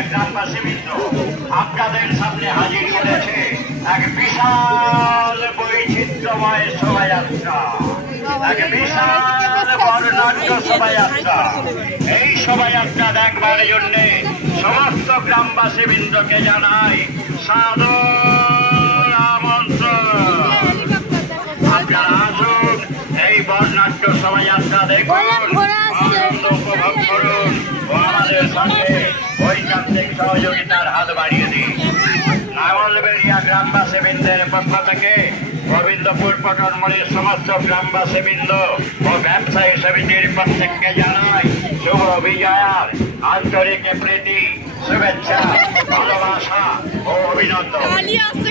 এক গ্রামবাসীবৃন্দ আপনাদের সামনে হাজির করেছে এক বিশাল বৈচিত্র্যময় শোভাযাত্রা, এক বিশাল বর্ণাঢ্য শোভাযাত্রা। এই শোভাযাত্রা দেখবার জন্য সমস্ত গ্রামবাসীবৃন্দকে জানাই সাদর আমন্ত্রণ। আপনারা আসুন, এই বর্ণাঢ্য শোভাযাত্রা দেখুন, আনন্দ উপভোগ করুন ও আমাদের সঙ্গে ঐকান্তিক সহযোগিতার হাত বাড়িয়ে দিন। নাঙ্গলবেড়িয়া গ্রামবাসীবৃন্দের পক্ষ থেকে গোবিন্দপুর পটনমড়ির সমস্ত গ্রামবাসীবৃন্দ ও ব্যবসায়ী সমিতির প্রত্যেককে জানাই শুভ বিজয়ার আন্তরিক প্রীতি, শুভেচ্ছা, ভালোবাসা ও অভিনন্দন।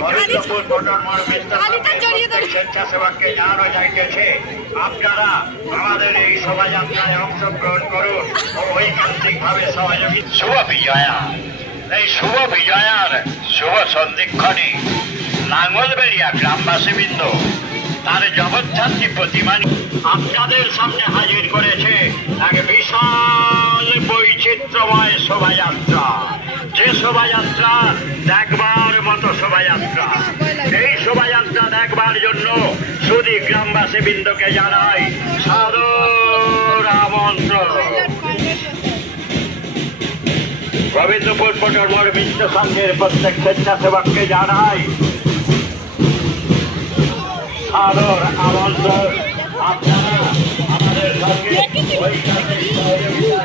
গোবিন্দপুর পটনমড় স্বেচ্ছাসেবককে জানানো যাইতেছে আপনারা আমাদের এই শোভাযাত্রায় অংশগ্রহণ করুন ও ঐকান্তিক ভাবে সহযোগিতা। শুভ বিজয়া, এই শুভ বিজয়ার শুভ সন্ধিক্ষণে নাঙ্গলবেড়িয়া গ্রামবাসীবৃন্দ তার জগৎযাত্রী প্রতিমা আপনাদের সামনে হাজির করেছে এক বিশাল বৈচিত্র্যময় শোভাযাত্রা। যে শোভাযাত্রা দেখবার মতো শোভাযাত্রা। এই শোভাযাত্রা দেখবার জন্য শুধু গ্রামবাসীবৃন্দকে জানাই সাদর আমন্ত্রণ। গোবিন্দপুর পটনমড় মিত্র সংঘের প্রত্যেক স্বেচ্ছাসেবককে জানাই সাদর আমন্ত্রণ। আপনারা আমাদের সঙ্গে ঐকান্তিক সহযোগিতা